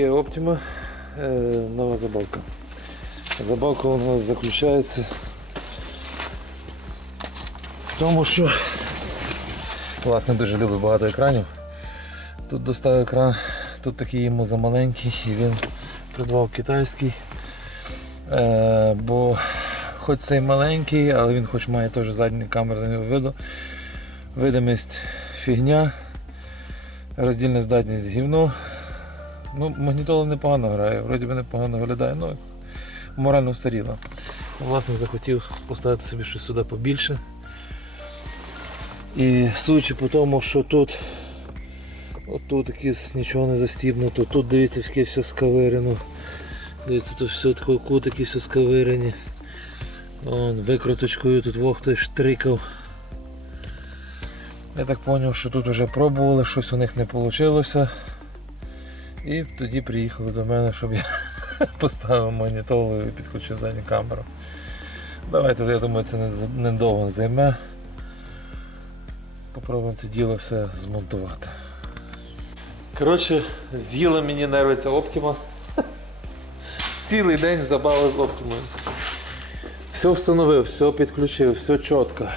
Kia Optima, е, нова забавка. Забавка у нас заключається в тому, що власне дуже любить багато екранів. Тут достав екран, тут такий йому замаленький і він придбав китайський. Е, бо хоч цей маленький, але він хоч має теж задню камеру виду. Видимість фігня, роздільна здатність гівно. Ну, магнітола непогано грає, вроді би непогано виглядає, ну морально устаріла. Власне, захотів поставити собі щось сюди побільше. І судячи по тому, що тут отут якісь нічого не застібнуто, тут дивіться, таке все сковирено. Дивіться, тут все таке кутики все сковирені. Вон, викруточкою тут вох хтось штрикав. Я так зрозумів, що тут вже пробували, щось у них не вийшло. І тоді приїхали до мене, щоб я поставив монітолу і підключив задню камеру. Давайте, я думаю, це не- недовго займе. Попробуємо це діло все змонтувати. Коротше, з'їла мені нерви ця Optima. Цілий день забава з Optima. Все встановив, все підключив, все чітко.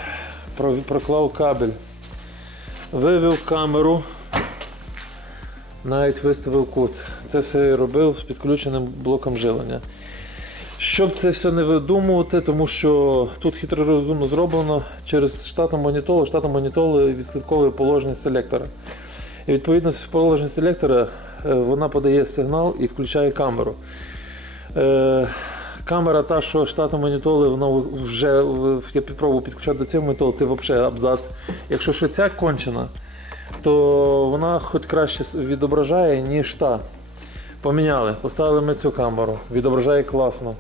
Проклав кабель. Вивів камеру. Навіть виставив кут. Це все я робив з підключеним блоком жилення. Щоб це все не видумувати, тому що тут хитро розумно зроблено через штатну магнітолу, штатна магнітола відслідковує положення селектора. І відповідно з положення селектора е, вона подає сигнал і включає камеру. Е, камера та, що штатна магнітоли, вона вже я пробував підключати до цієї магнітоли, це взагалі абзац. Якщо що ця кончена, то вона хоч краще відображає, ніж та. Поміняли, поставили ми цю камеру, відображає класно.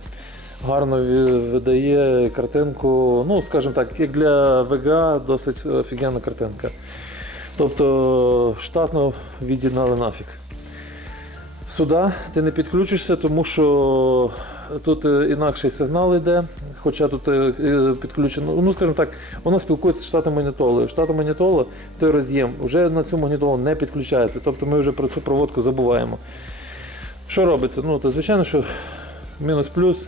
Гарно видає картинку, ну, скажімо так, як для VGA досить офігенна картинка. Тобто штатно від'єднали нафіг. Сюди ти не підключишся, тому що тут е, інакший сигнал йде, хоча тут е, е, підключено, ну скажімо так, воно спілкується з штатом магнітолою. Штатом магнітола той роз'єм вже на цю магнітолу не підключається. Тобто ми вже про цю проводку забуваємо. Що робиться? Ну, то звичайно, що мінус-плюс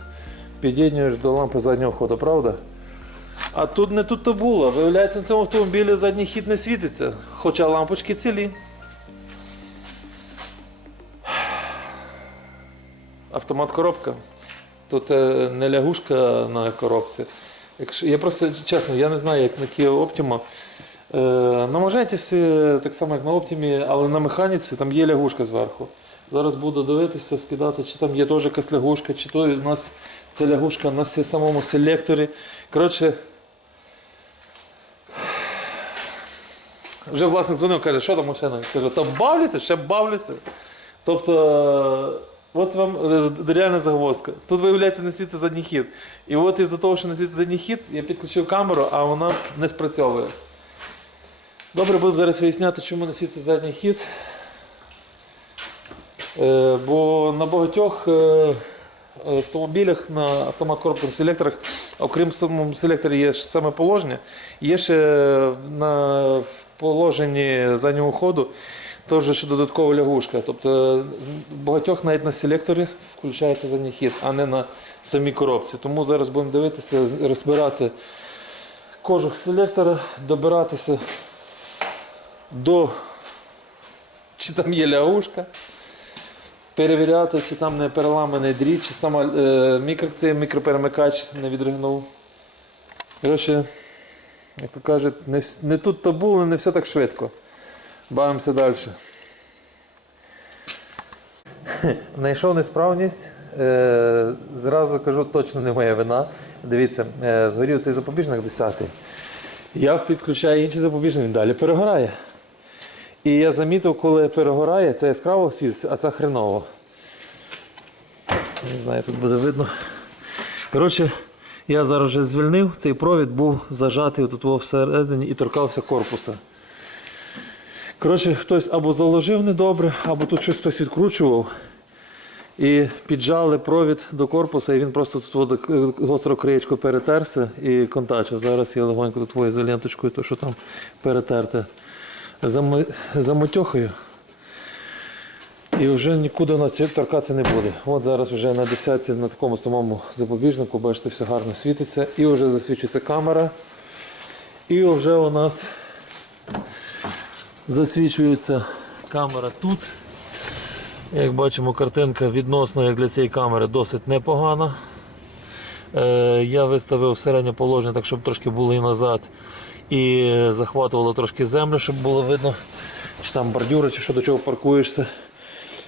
під'єднуєш до лампи заднього ходу, правда? А тут не тут то було. Виявляється, на цьому автомобілі задній хід не світиться, хоча лампочки цілі. Автомат коробка. Тут е, не лягушка на коробці. Якщо, я просто чесно, я не знаю, як на Kia Optima. Е, на Magentис так само, як на Optima, але на механіці там є лягушка зверху. Зараз буду дивитися, скидати, чи там є теж якась лягушка, чи то у нас ця лягушка в самому селекторі. Коротше, вже власник дзвонив, каже, що там машина? Каже, та бавлюся, ще бавлюся. Тобто, от вам е, реальна загвоздка. Тут виявляється не задній хід. І от із-за того, що не задній хід, я підключив камеру, а вона не спрацьовує. Добре, буду зараз виясняти, чому не задній хід. Е, бо на багатьох е, автомобілях на автомат коробкових селекторах, окрім самому селекторі, є саме положення, є ще на положенні заднього ходу теж ще додаткова лягушка. Тобто багатьох навіть на селекторі включається задній а не на самій коробці. Тому зараз будемо дивитися, розбирати кожух селектора, добиратися до чи там є лягушка перевіряти, чи там не переламаний дріт, чи сама е, мікро, цей мікроперемикач не відригнув. Коротше, як то кажуть, не, не тут то було, не все так швидко. Бавимося далі. Знайшов несправність. Е, зразу кажу, точно не моя вина. Дивіться, е, згорів цей запобіжник 10 Я підключаю інший запобіжник, він далі перегорає. І я замітив, коли перегорає, це яскраво світиться, а це хреново. Не знаю, тут буде видно. Коротше, я зараз вже звільнив, цей провід був зажатий тут всередині і торкався корпуса. Коротше, хтось або заложив недобре, або тут щось хтось відкручував. І піджали провід до корпуса, і він просто тут воду, гостро краєчку перетерся і контачив. Зараз я легонько тут твою ізоленточкою, то що там перетерте. Зам... Замотьохаю. І вже нікуди на торкатися не буде. От зараз вже на 10 на такому самому запобіжнику, бачите, все гарно світиться. І вже засвічується камера. І вже у нас засвічується камера тут. Як бачимо, картинка відносно як для цієї камери досить непогана. Е, я виставив середнє положення, так щоб трошки було і назад. І захватувало трошки землю, щоб було видно, чи там бордюри, чи що до чого паркуєшся.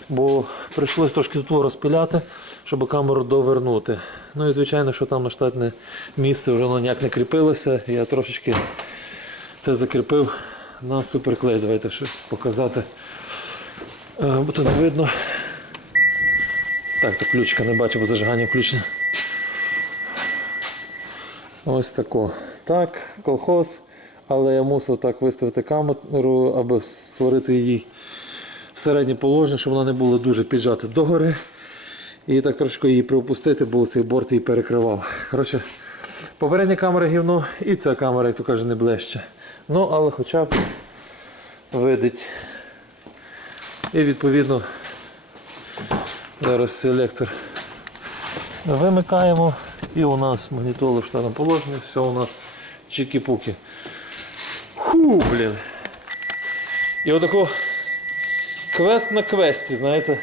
Бо прийшлось трошки тут розпиляти, щоб камеру довернути. Ну і звичайно, що там на штатне місце вже воно ніяк не кріпилося. Я трошечки це закріпив на суперклей. Давайте щось показати. Е, Бо то не видно. Так, то ключика не бачу, бо зажигання включено. Ось тако. Так, колхоз. Але я мусив так виставити камеру, аби створити її середнє положення, щоб вона не була дуже піджата догори. І так трошки її приопустити, бо цей борт її перекривав. Коротше, попередня камера гівно і ця камера, як то каже, не ближче. Ну, але хоча б видить. І відповідно зараз селектор вимикаємо. І у нас магнітоли в штатному положенні, все у нас чики-пуки. Ху, блін. І отако квест на квесті, знаєте.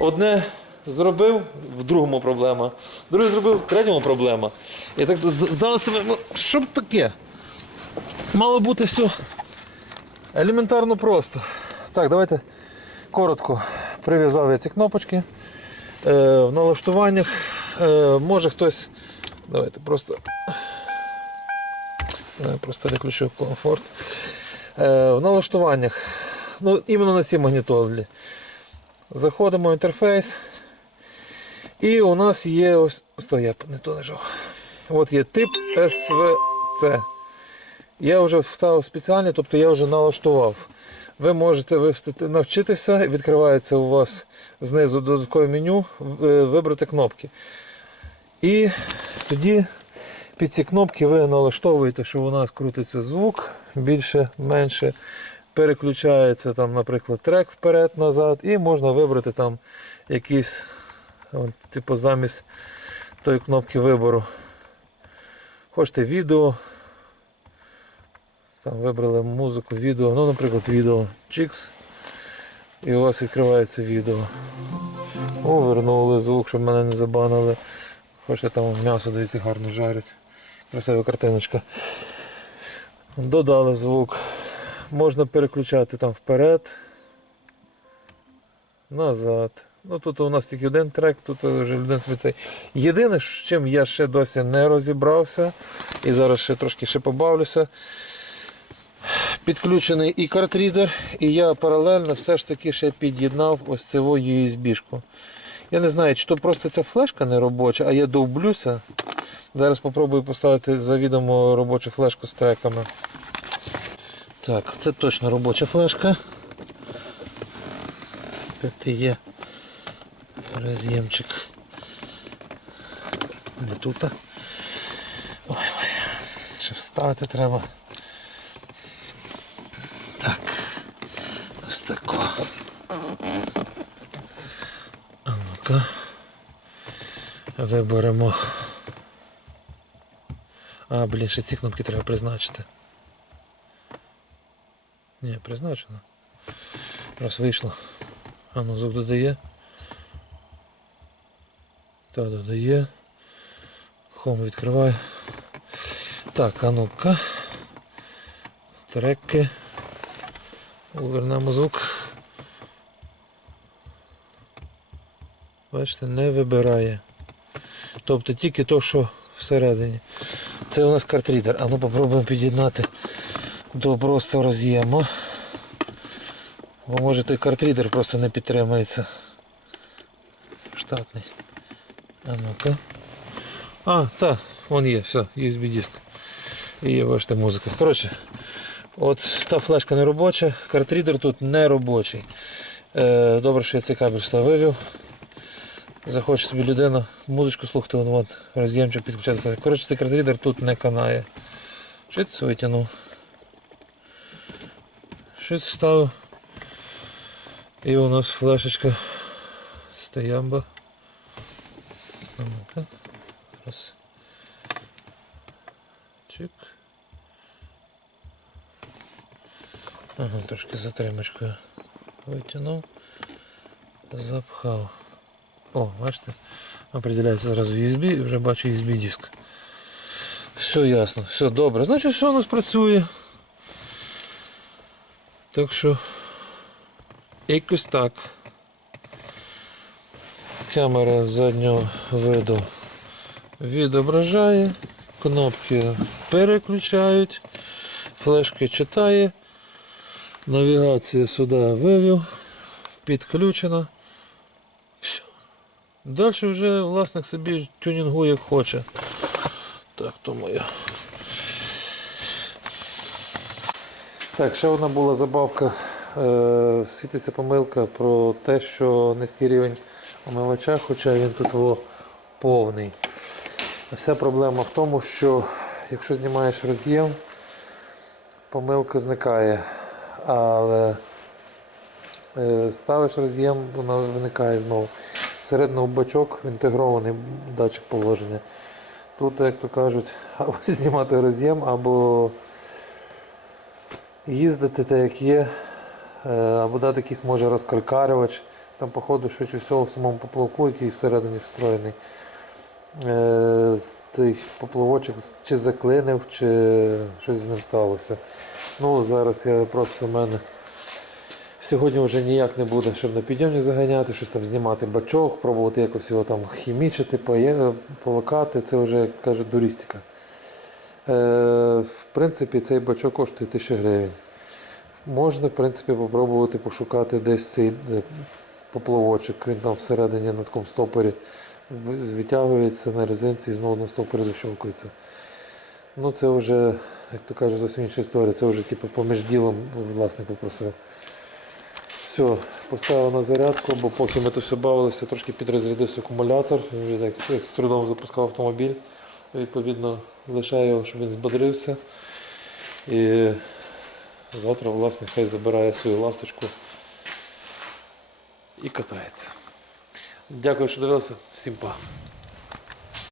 Одне зробив, в другому проблема. Друге зробив, в третьому проблема. І так здалося, ну, що б таке? Мало бути все елементарно просто. Так, давайте коротко прив'язав я ці кнопочки. Е, в налаштуваннях е, може хтось. Давайте просто. Я просто виключу комфорт. Е, в налаштуваннях. Ну, іменно на ці магнітолі. Заходимо в інтерфейс. І у нас є ось. Стой, я не то нажав. От є тип SVC. Я вже вставив спеціально, тобто я вже налаштував. Ви можете навчитися, відкривається у вас знизу додаткове меню, е, вибрати кнопки. І тоді під ці кнопки ви налаштовуєте, що у нас крутиться звук більше, менше. Переключається там, наприклад, трек вперед-назад, і можна вибрати там якісь, типу, замість тої кнопки вибору. Хочете відео, там вибрали музику, відео, ну, наприклад, відео Чікс. І у вас відкривається відео. Повернули звук, щоб мене не забанили. Хочете там м'ясо дивіться, гарно жарять. Красива картиночка. Додали звук. Можна переключати там вперед, назад. Ну тут у нас тільки один трек, тут вже один цей. Єдине, з чим я ще досі не розібрався, і зараз ще трошки ще побавлюся. Підключений і картрідер, і я паралельно все ж таки ще під'єднав ось цього USB-шку. Я не знаю, чи то просто ця флешка не робоча, а я довблюся. Зараз спробую поставити завідомо робочу флешку з треками. Так, це точно робоча флешка. І є роз'ємчик. Не тут. Ой, ой. Ще вставити треба. Так. Ось тако. А ну-ка. Виберемо. А, блін, ще ці кнопки треба призначити. Ні, призначено. Раз вийшло. А ну звук додає. Та додає. Хом відкриває. Так, а ну-ка. Треки. Увернемо звук. Бачите, не вибирає. Тобто тільки то, що всередині. Це у нас картрідер. А ну попробуємо під'єднати до просто роз'єму. Бо може той картрідер просто не підтримується. Штатний. А ну-ка. А, так, вон є, все, USB диск. І є, бачите, музика. Коротше, от та флешка не робоча, картрідер тут не робочий. Е, добре, що я цей кабель сюди вивів. Захоче собі людина музичку слухати, вон, от, роз'ємчик підключати. Коротше, цей картрідер тут не канає. Щось витягнув. Щось вставив. І у нас флешечка стоямба. А ну-ка. Раз. Чик. Ага, трошки затримочкою витягнув. Запхав. О, бачите? Определяється зразу USB і вже бачу USB диск. Все ясно, все добре. Значить, все у нас працює. Так що якось так. Камера заднього виду Відображає, кнопки переключають, флешки читає, навігація сюди вивів, підключена. Все. Далі вже власник собі тюнінгує як хоче. Так, то моя. Так, ще одна була забавка. Е, світиться помилка про те, що низький рівень омивача, хоча він тут повний. Вся проблема в тому, що якщо знімаєш роз'єм, помилка зникає. Але е, ставиш роз'єм, вона виникає знову. Всередину бачок інтегрований датчик положення. Тут, як то кажуть, або знімати роз'єм, або їздити так, як є, е, або дати якийсь може розкалькарювач. Там, походу, швидше всього в самому поплавку, який всередині встроєний. Той поплавочок чи заклинив, чи щось з ним сталося. Ну, зараз я просто в мене сьогодні вже ніяк не буде, щоб на підйомні заганяти, щось там знімати бачок, пробувати якось його там хімічити, полокати. Це вже, як кажуть, дурістика. Е, в принципі, цей бачок коштує 1000 гривень. Можна, в принципі, попробувати пошукати десь цей е, поплавочок, він там всередині на такому стопорі витягується на резинці і знову на стопорі защолкується. Ну, це вже, як то кажуть, зовсім інша історія. Це вже типу поміж ділом власник попросив. Все, поставив на зарядку, бо поки ми тут все бавилися, трошки підрозрядився акумулятор. Він так з трудом запускав автомобіль. Відповідно, лишаю його, щоб він збодрився. І завтра власник хай забирає свою ласточку і катається. Дякую, що дивилися. Всім па.